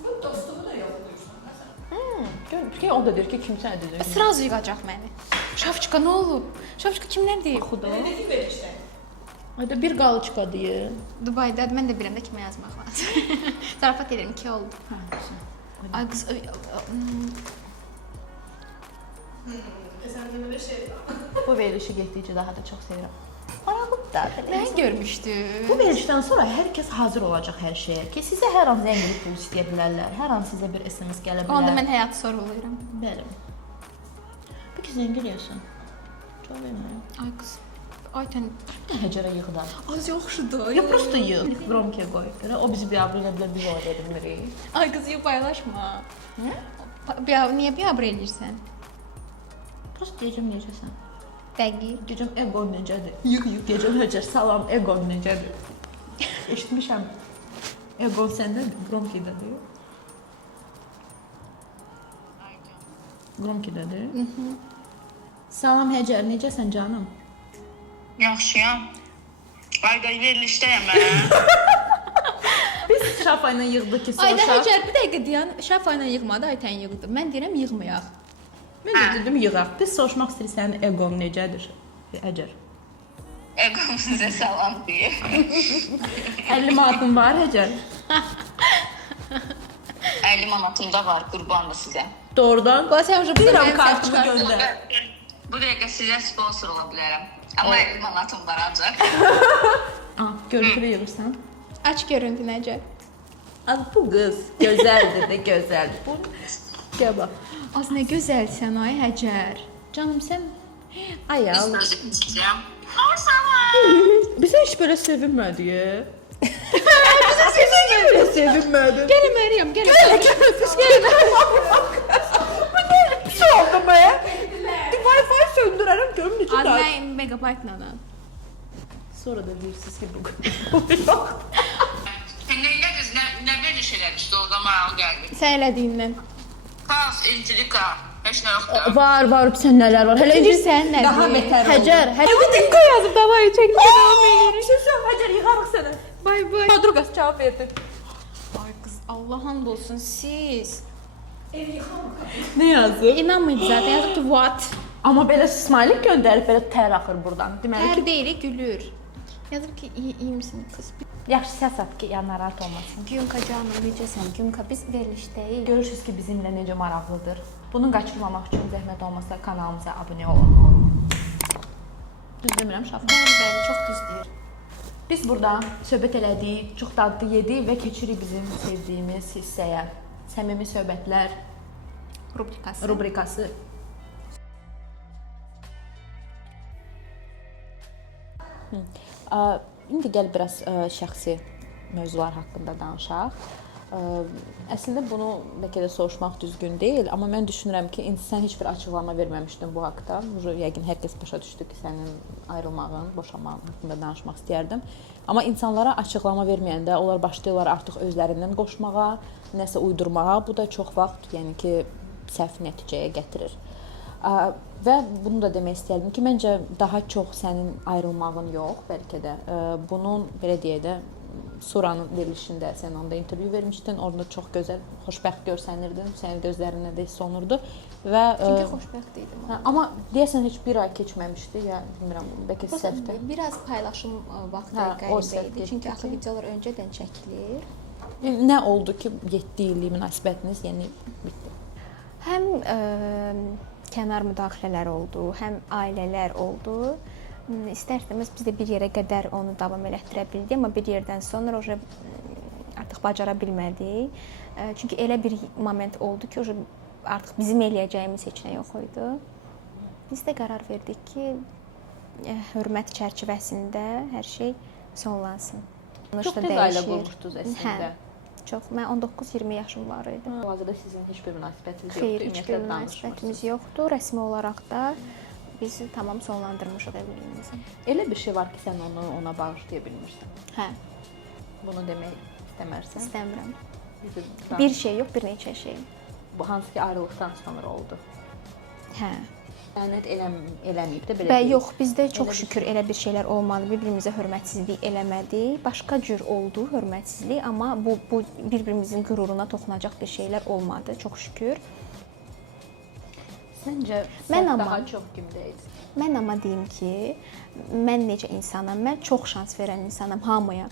Bu dostumu da yazılırsan məsələn. Gör, ki o da deyir ki, kim sənə deyir? Sraz yığacaq məni. Şafçika nə olub? Şafçika kimlər deyib? Xuda. Nədir verişlər? Ayda bir qalçıqa deyir. Dubaydadır. Mən də bilirəm də kimə yazmaq lazım. Zarafat edirəm ki, oldu. Hə, güzel. Ay qız, Sən də belə şey Bu verilişi getdikcə daha da çox sevirəm. Maraqlıdır da. mən görmüşdüm. Bu verilişdən sonra hər kəs hazır olacaq hər şeyə. Ki sizə hər an zəng edib pul istəyə bilərlər. Hər an sizə bir SMS gələ bilər. Onda mən həyatı sorğulayıram. Bəli. Peki zəng eləyirsən? Çox vermirəm. Ay qız. Ay tən Bir də həcərə yığdan. az yaxşıdır. Ya prosta yığ. Qromkiyə qoy. Elə o bizi biabr edə bilər, biz ona edə bilirik. Ay qız, yox paylaşma. Nə? Niyə biabr eləyirsən? Prosta deyəcəm necəsən? Dəqiq. Deyəcəm eqon necədir? Yığ. Deyəcəm həcər salam eqon necədir? Eşitmişəm. Eqon səndədir, Qromkidədir. Qromkidədir. Salam Həcər, necəsən canım? Yaxşıyam. Ayda verilişdəyəm mən. Biz Şafa ilə yığdıq ki, Ayda soruşaq. Həcər bir dəqiqə deyən, Şafa ilə yığmadı, Aytən yığdı. Mən deyirəm yığmayaq. Mən də dedim yığaq. Biz soruşmaq istəyirik sənin eqon necədir? Həcər. Eqom sizə salam deyir. 50 manatın var Həcər. 50 manatım da var, qurban da sizə. Doğrudan. Qoy sən уже Bilirəm mənim kartımı səhv göndər. Bu dəqiqə sizə sponsor ola bilərəm. Amma 50 manatım var ancaq. Görüntülü yığırsan. Aç görüntü necə? Az bu qız gözəldir də gözəldir. Bu gəl bax. Az nə gözəlsən ay Həcər. Canım sən ayal. Özüm istəyirəm. Salam. Bizə heç belə sevinmədi. Bizə belə sevinmədi. Gəl Məryəm, gəl. Pis oldu be. Wi-Fi söndürərəm görüm necə Az daha. mən megabaytla. Sonra da deyirsiz ki bu. Sən nədiniz? Nə veriş eləmişdi orada maraqlı gəldi. Sən elədiyindən. Xas, intrika. Heç nə yoxdur. Var, sən nələr var. Hələ Bilirsən nədir? daha betər. Həcər, bu dinko yazıb davay çəkib davam edirik. Şəşə Həcər yığarıq sənə. Bay bay. Podruqas cavab verdi. Ay qız, Allah hamd olsun siz. Nə yazıb? İnanmayın zaten yazıb ki what? Amma belə smiley göndərib belə tər axır burdan. Deməli Hər ki, deyil, gülür. Yazıb ki iyi misin kız? yaxşı səs at ki, ya narahat olmasın. Gyunka canım necəsən? Gyunka biz verilişdəyik. Görürsüz ki, bizimlə necə maraqlıdır. Bunu qaçırmamaq üçün zəhmət olmasa kanalımıza abunə olun. Düz demirəm Şafa? Bəli, çox düz deyir. Biz burada söhbət elədik, çox dadlı yedik və keçirik bizim sevdiyimiz hissəyə. Səmimi söhbətlər rubrikası. İndi gəl biraz şəxsi mövzular haqqında danışaq. Əslində bunu bəlkə də soruşmaq düzgün deyil, amma mən düşünürəm ki, sən heç bir açıqlama verməmişdin bu haqqda. Yəqin hər kəs başa düşdü ki, sənin ayrılmağın, boşanmağın haqqında danışmaq istəyərdim. Amma insanlara açıqlama verməyəndə onlar başlayırlar artıq özlərindən qoşmağa, nəsə uydurmağa. Bu da çox vaxt, yəni ki, səhv nəticəyə gətirir. Və bunu da demək istəyirdim ki, məncə daha çox sənin ayrılmağın yox, bəlkə də bunun belə deyək də Suranın verilişində sən onda intervyu vermişdin. Orada çox gözəl, xoşbəxt görsənirdin. Sənin gözlərindən də hiss olunurdu və Çünki xoşbəxt idim. amma deyəsən heç bir ay keçməmişdi, ya bilmirəm, bəlkə səhvdir. Biraz paylaşım vaxtı O qəribə səhv idi. Çünki getdi axı ki- videolar öncədən çəkilir. Nə oldu ki, 7 illik münasibətiniz yəni bitdi? Həm kənar müdaxilələr oldu, həm ailələr oldu. İstər-istəməz biz də bir yerə qədər onu davam elətdirə bildik, amma bir yerdən sonra artıq bacara bilmədik. Çünki elə bir moment oldu ki, artıq bizim eləyəcəyimiz heç nə yox idi. Biz də qərar verdik ki, hörmət çərçivəsində hər şey sonlansın. Çox tez ailə qurmuşdunuz əslində. Çox. Mən 19-20 yaşım var idi. Hal-hazırda sizin heç bir münasibətiniz Xeyr, yoxdur, heç bir ümumiyyətlə münasibətimiz yoxdur. Rəsmi olaraq da biz tamam sonlandırmışıq evliliyimizi. Elə bir şey var ki, sən onu ona bağışlaya bilmirsən. Hə, Bunu demək istəmərsən. istəmirəm. Bizim Bir şey yox, bir neçə şey. bu hansı ki ayrılıqdan sonra oldu. Hə. Lənət eləməyib də belə. Və deyil. yox, bizdə çox bir şükür elə bir şeylər olmadı. Bir-birimizə hörmətsizlik eləmədik. Başqa cür oldu hörmətsizlik, amma bu bir-birimizin qüruruna toxunacaq bir şeylər olmadı, çox şükür. Səncə Mən sən amma- daha çox kimdə idi? Mən amma deyim ki, mən necə insanam, mən çox şans verən insanam hamıya.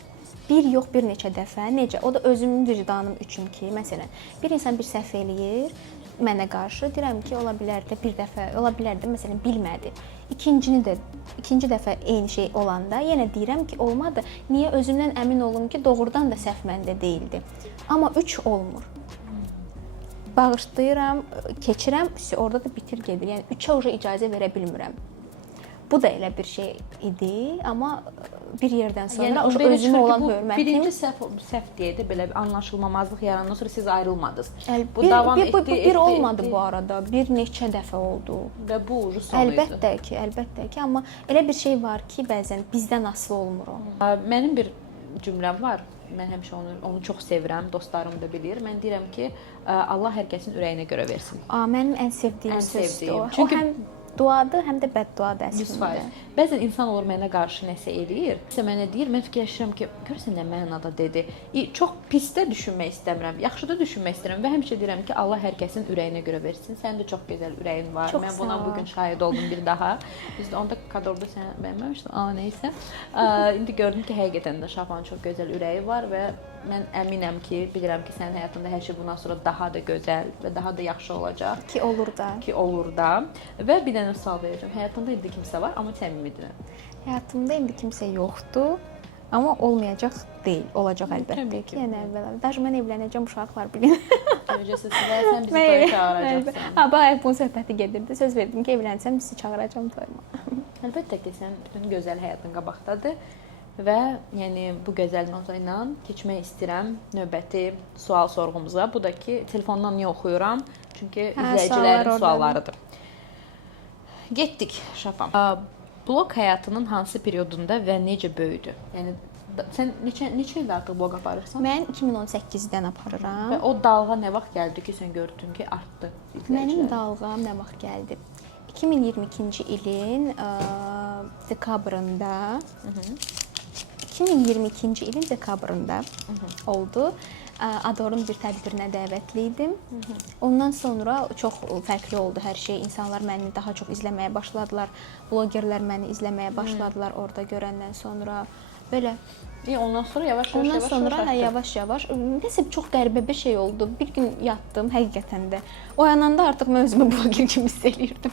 Bir yox, bir neçə dəfə, necə? O da özümün vicdanım üçün ki, məsələn, bir insan bir səhv eləyir mənə qarşı, deyirəm ki, ola bilər də bir dəfə, ola bilər də məsələn bilmədi. İkinci dəfə eyni şey olanda yenə deyirəm ki, olmadı. Niyə özümdən əmin olum ki, doğrudan da səhv məndə deyildi. Amma 3 olmur. Bağışlayıram, keçirəm, orada da bitir gedir. Yəni 3-ə icazə verə bilmirəm. Bu da elə bir şey idi, amma bir yerdən sonra Yəni onda elə özümə çıxır ki, olan bu hörmətim birinci səhv deyək də belə bir anlaşılmamazlıq yarandan sonra siz ayrılmadınız. Bu bir, davam bir, etdi, bir olmadı etdi bu arada. Bir neçə dəfə oldu. və bu ucu sonuydu. Əlbəttə ki, amma elə bir şey var ki, bəzən bizdən asılı olmur o. Mənim bir cümləm var. Mən həmişə onu çox sevirəm, dostlarım da bilir. Mən deyirəm ki, Allah hər kəsin ürəyinə görə versin. Mənim ən sevdiyim Ən sözdür sevdiyim. o. Çünki O həm duadır, həm də bədduadır əslində. 100%. Bəzən insan olur mənə qarşı nəsə eləyir. Nəsə mənə deyir, mən fikirləşirəm ki, görürsən nə mənada dedi. Çox pisdə düşünmək istəmirəm, yaxşıda düşünmək istəyirəm və həmişə deyirəm ki, Allah hər kəsin ürəyinə görə versin. Sənin də çox gözəl ürəyin var. Çox Mən sağ buna ol. bu gün şahid oldum bir daha. Biz də onda kadrda sən bəyənməmişdin. Nəysə. İndi gördüm ki, həqiqətən də Şafanın çox gözəl ürəyi var və mən əminəm ki, bilirəm ki, sənin həyatında hər şey bundan sonra daha da gözəl və daha da yaxşı olacaq. Ki olur da. Ki olur da. Və bir dənə sual verəcəm. Həyatında indi kimsə var, amma təmimidirəm. Həyatımda indi kimsə yoxdur, amma olmayacaq deyil, olacaq əlbəttə Təbii ki. ki. Yəni əvvəla. Daha mən evlənəcəm, uşaq var bilin. Görəcəksən, sən bizi toya çağıracaqsan. Ha, bax bu söhbəti gedirdi. Söz verdim ki, evlənsəm sizi çağıracağam toyuma. Əlbəttə ki, sən bütün gözəl həyatın qabaqdadır və yəni bu gözəl nota ilə keçmək istəyirəm növbəti sual sorğumuza. Bu da ki, telefondan niyə oxuyuram? Çünki suallar izləyicilərin ordadır. suallarıdır. Getdik Şafam. Blog həyatının hansı periodunda və necə böyüdü? Yəni sən neçə ildir artıq blog aparırsan? Mən 2018-dən aparıram. Və o dalğa nə vaxt gəldi ki, sən gördün ki, artdı izləyicilər? Mənim dalğam nə vaxt gəldi? 2022-ci ilin dekabrında 2022-ci ilin dekabrında oldu. Adorun bir tədbirinə dəvətli idim. Ondan sonra çox fərqli oldu hər şey. İnsanlar məni daha çox izləməyə başladılar. Blogerlər məni izləməyə başladılar orada görəndən sonra. Belə Ondan sonra yavaş-yavaş nəsə çox qəribə bir şey oldu. Bir gün yatdım həqiqətən də. Oyananda artıq mən özümü bloger kimi hiss eləyirdim.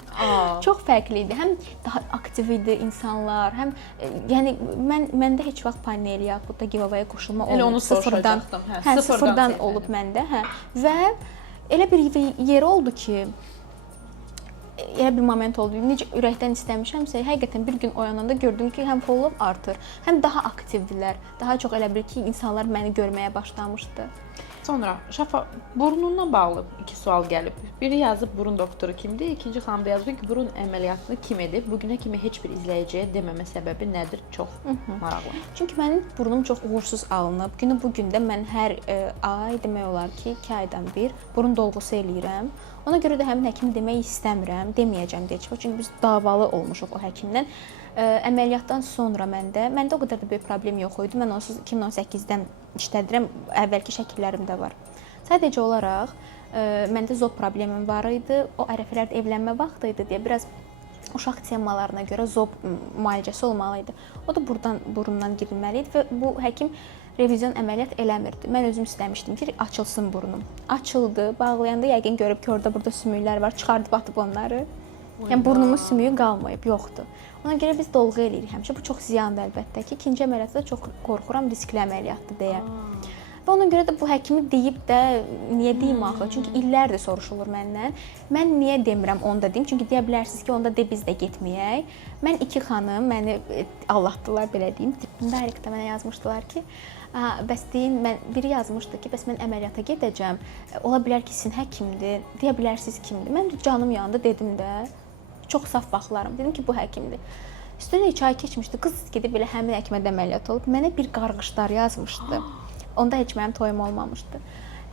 Çox fərqli idi. Həm daha aktiv idi insanlar, həm yəni məndə heç vaxt panel yaxud da giveaway qoşulma olmadı. Elə onu soruşacaqdım. Sıfırdan olub məndə, Və elə bir yer oldu ki, elə bir moment oldu. Necə ürəkdən istəmişəmsə, həqiqətən bir gün oyananda gördüm ki, həm follow artır, həm daha aktivdilər. Daha çox elə bir ki, insanlar məni görməyə başlamışdı. Sonra Şafa, burnunla bağlı 2 sual gəlib. Biri yazıb burun doktoru kimdir? İkinci xanım da yazıb ki, burun əməliyyatını kim edib? Bugünə kimi heç bir izləyiciyə deməmə səbəbi nədir? Çox maraqlı. Çünki mənim burnum çox uğursuz alınıb. Günü bu gün də mən hər ay demək olar ki, 2 aydan bir burun dolğusu eləyirəm. Ona görə də həmin həkimi demək istəmirəm, deməyəcəm deyəcəm. Çünki biz davalı olmuşuq o həkimdən. Əməliyyatdan sonra məndə o qədər də böyük problem yox idi. Mən onsuz 2018-dən işlədirəm, əvvəlki şəkillərim də var. Sadəcə olaraq məndə zob problemim var idi. O ərəfələrdə evlənmə vaxtı idi deyə biraz uşaq temalarına görə zob müalicəsi olmalı idi. O da burundan girilməli idi və bu həkim revizyon əməliyyat eləmirdi. Mən özüm istəmişdim ki, açılsın burnum. Açıldı, bağlayanda yəqin görüb ki, orada burada sümüklər var, çıxardıb atıb onları. Yəni burnumun sümüyü qalmayıb, yoxdur. Ona görə biz dolğu eləyirik həmişə. Bu çox ziyandır əlbəttə ki. İkinci əməliyyatda çox qorxuram, riskli əməliyyatdır deyə. Və ona görə də bu həkimi deyib də niyə deyim axı? Çünki illərdir soruşulur məndən. Mən niyə demirəm onu da deyim? Çünki deyə bilərsiniz ki, onda de biz də getməyək. Mən iki xanım məni aldatdılar belə deyim. Direktdə mənə yazmışdılar ki, bəs deyin, biri yazmışdı ki, bəs mən əməliyyata gedəcəm. Ola bilər ki, sizin həkimdir. Deyə bilərsiniz kimdir? Mən də canım yandı dedim də. Çox saf vaxtlarım. Dedim ki, bu həkimdir. Üstündən 2 ay keçmişdi. Qız gedib belə həmin həkimə də əməliyyat olub. Mənə bir qarğışlar yazmışdı. Onda heç mənim toyum olmamışdı.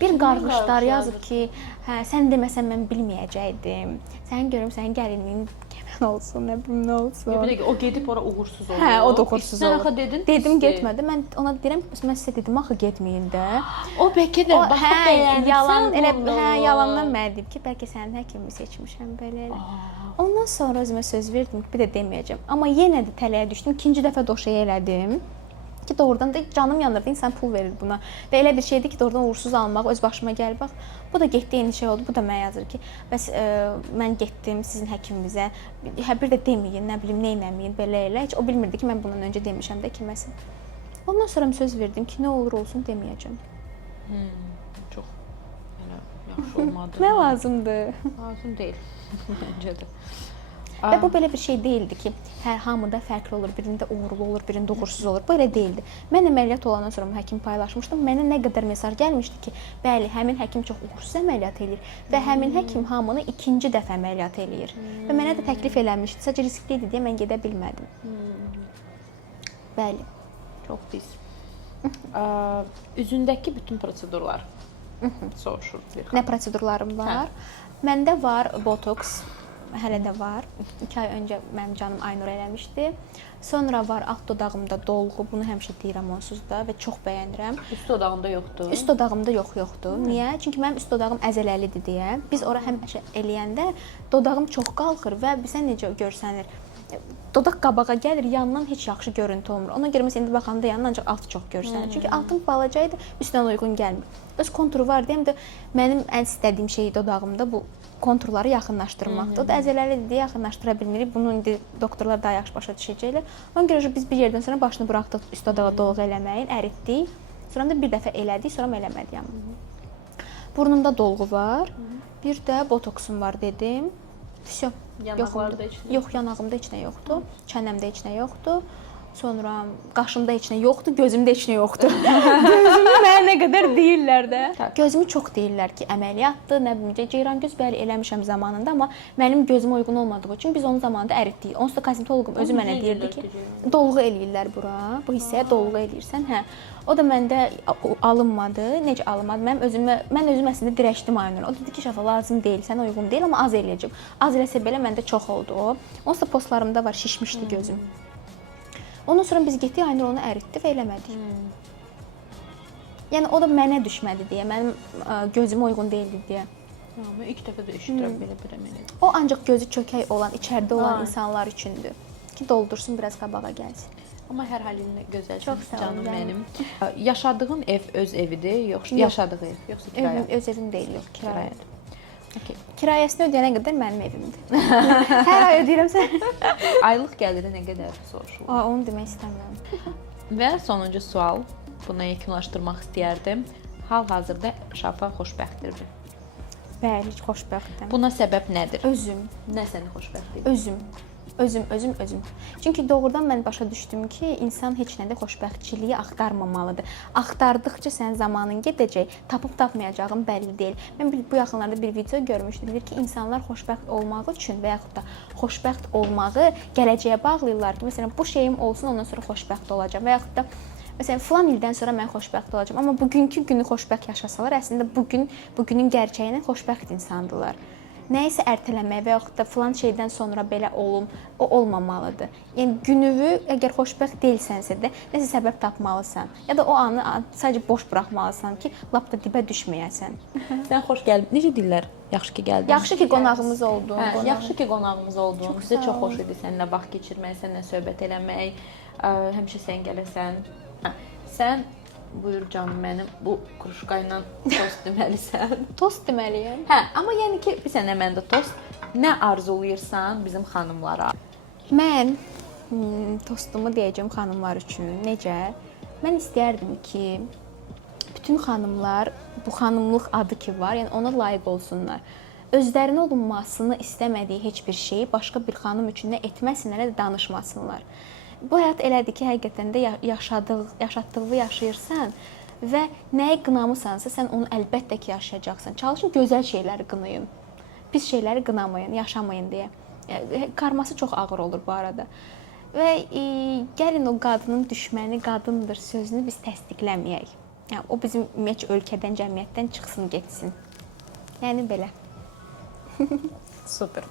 Bir qarğışlar yazıb ki, hə, sən deməsən mən bilməyəcəkdim. Sənin görüm sənin gəlinliyin qəmən olsun, nə bilim nə olsun. Bir dəqiqə, o gedib ora uğursuz oldu. Hə, o da uğursuz oldu. Sən axı dedin? Dedim getmədi. Mən ona deyirəm, mən sizə dedim axı getməyin də. O bəlkə də baxıb bəyənirsən. Yalan, elə yalandan mənə deyib ki, bəlkə sənin həkimini seçmişəm belə elə. Ondan sonra özümə söz verdim ki, bir də deməyəcəm. Amma yenə də tələyə düşdüm. İkinci dəfə də o şey elədim. Ki doğrudan da canım yanırdı, insan pul verir buna. Və elə bir şeydir ki, doğrudan uğursuz almaq öz başıma gəlib. Bax, bu da getdi, eyni şey oldu. Bu da mənə yazır ki, bəs mən getdim sizin həkimimizə. Bir də deməyin, nə bilim, nə etməyin, belə elə. Heç o bilmirdi ki, mən bundan öncə demişəm də kiməsə. Ondan sonra söz verdim ki, nə olur olsun deməyəcəm. Çox yaxşı olmadı. Nə lazımdır? Lazım deyil məncə də. Və bu belə bir şey deyildi ki, hər hamıda fərqli olur, birində uğurlu olur, birində uğursuz olur. Bu elə deyildi. Mən əməliyyat olandan sonra bu həkim paylaşmışdım. Mənə nə qədər mesaj gəlmişdi ki, bəli, həmin həkim çox uğursuz əməliyyat eləyir və həmin həkim hamını ikinci dəfə əməliyyat eləyir. Və mənə də təklif eləmişdi. Sadəcə riskli idi deyə mən gedə bilmədim. Bəli. Çox pis. Üzündəki bütün prosedurlar soruşur. Nə prosedurlarım var? Məndə var botoks. Hələ də var. 2 ay öncə mənim canım Aynur eləmişdi. Sonra var alt dodağımda dolğu. Bunu həmişə deyirəm onsuz da və çox bəyənirəm. Üst dodağında yoxdur. Üst dodağımda yoxdur. Niyə? Çünki mənim üst dodağım əzələlidir deyə. Biz ora həmişə eləyəndə dodağım çox qalxır və bizə necə görsənir? Dodaq qabağa gəlir, yandan heç yaxşı görüntü olmur. Ona görə məsələn indi baxanda yandan ancaq altı çox görsənir. Çünki altım balaca idi, üstünə uyğun gəlmir. Öz konturu var deyəm də mənim ən istədiyim şey dodağımda bu konturları yaxınlaşdırmaqdır. O da əzələlidir deyə yaxınlaşdıra bilmirik. Bunu indi doktorlar daha yaxşı başa düşəcəklər. Ona görə biz bir yerdən sonra başını buraxdıq üst dodağa dolğu eləməyin, əritdik. Sonra da bir dəfə elədik, sonra eləmədik amma. Burnumda dolğu var. Bir də botoksum var dedim. Vəsə. Yanaqlarda heç nə? Yox, yanağımda heç nə yoxdur. Çənəmdə heç nə yoxdur. Sonra qaşımda heç nə yoxdur, gözümdə heç nə yoxdur. Gözümü mənə nə qədər deyirlər də. Gözümü çox deyirlər ki, əməliyyatdır, nə bilim, Ceyran göz bəli eləmişəm zamanında, amma mənim gözümə uyğun olmadığı üçün biz onun zamanında əritdik. Onsuz da kozmetoloqum özü mənə deyirdi ki, dolğu eləyirlər bura, bu hissəyə dolğu eləyirsən, hə. O da məndə alınmadı. Necə alınmadı? Mən özüm əslində dirəşdim Aynur. O dedi ki, şəfa lazım deyil, sənə uyğun deyil, amma az eləyəcəm. Az eləsə belə məndə çox oldu o. Onsuz da postlarımda var, şişmişdi gözüm. Ondan sonra biz getdik, Aynur onu əritdi və eləmədik. Yəni o da mənə düşmədi deyə, mənim gözümə uyğun deyildi deyə. Mən ilk dəfə də eşidirəm belə bir əməliyyat. O ancaq gözü çökək olan, içəridə olan insanlar üçündür ki, doldursun, biraz qabağa gəlsin. Amma hər halında gözəlsən, Çox sağ ol, canım canım. mənim. Yaşadığın ev öz evidir, yoxsa yaşadığı ev, yoxsa kirayə? Öz evim deyil, yox, kirayədir. Okay. Kirayəsini ödəyənə qədər mənim evimdir. Hər ay ödəyirəm sən. Aylıq gəliri nə qədər soruşulur? Onu demək istəmirəm. Və sonuncu sual, buna yekunlaşdırmaq istəyərdim. Hal-hazırda Şafa xoşbəxtdirmi? Bəli, xoşbəxtəm. Buna səbəb nədir? Özüm. Nə səni xoşbəxt edir? Özüm. Çünki doğrudan mən başa düşdüm ki, insan heç nədə xoşbəxtçiliyi axtarmamalıdır. Axtardıqca sənin zamanın gedəcək, tapıb tapmayacağın bəlli deyil. Mən bu yaxınlarda bir video görmüşdüm. Deyir ki, insanlar xoşbəxt olmaq üçün və yaxud da xoşbəxt olmağı gələcəyə bağlayırlar ki, məsələn, bu şeyim olsun, ondan sonra xoşbəxt olacağam və yaxud da məsələn, filan ildən sonra mən xoşbəxt olacağam. Amma bugünkü günü xoşbəxt yaşasalar, əslində bugünün gerçəyinə xoşbəxt insandırlar. nəyisə ertələmək və yaxud da filan şeydən sonra belə olum, o olmamalıdır. Yəni günüvü əgər xoşbəxt deyilsənsə də nəsə səbəb tapmalısan ya da o anı sadəcə boş buraxmalısan ki, lap da dibə düşməyəsən. Sən xoş gəldin. Necə deyirlər? Yaxşı ki gəldin. Yaxşı ki qonağımız oldun. Hə, yaxşı ki qonağımız oldun. Bizə sağ çox ol. xoş idi səninlə vaxt keçirmək, səninlə söhbət eləmək. Həmişə sən gələsən. Hə, sən buyur canım mənim bu krujka ilə tost deməlisən. Tost deməliyəm. Hə, amma yəni ki, sən də məndə tost nə arzulayırsan bizim xanımlara. Mən tostumu deyəcəm xanımlar üçün. Necə? Mən istərdim ki, bütün xanımlar bu xanımlıq adı ki var, yəni ona layiq olsunlar. Özlərinə olunmasını istəmədiyi heç bir şeyi başqa bir xanım üçün nə etməsinlər, nə də danışmasınlar. Bu həyat elədir ki, həqiqətən də yaşatdığını yaşayırsan və nəyi qınamısansa, sən onu əlbəttə ki, yaşayacaqsan. Çalışın gözəl şeyləri qınayın. Pis şeyləri qınamayın, yaşamayın deyə. Karması çox ağır olur bu arada. Və gəlin o qadının düşməni qadındır sözünü biz təsdiqləməyək. Yəni o bizim ümumiyyətlə ölkədən, cəmiyyətdən çıxsın, getsin. Yəni belə. Super.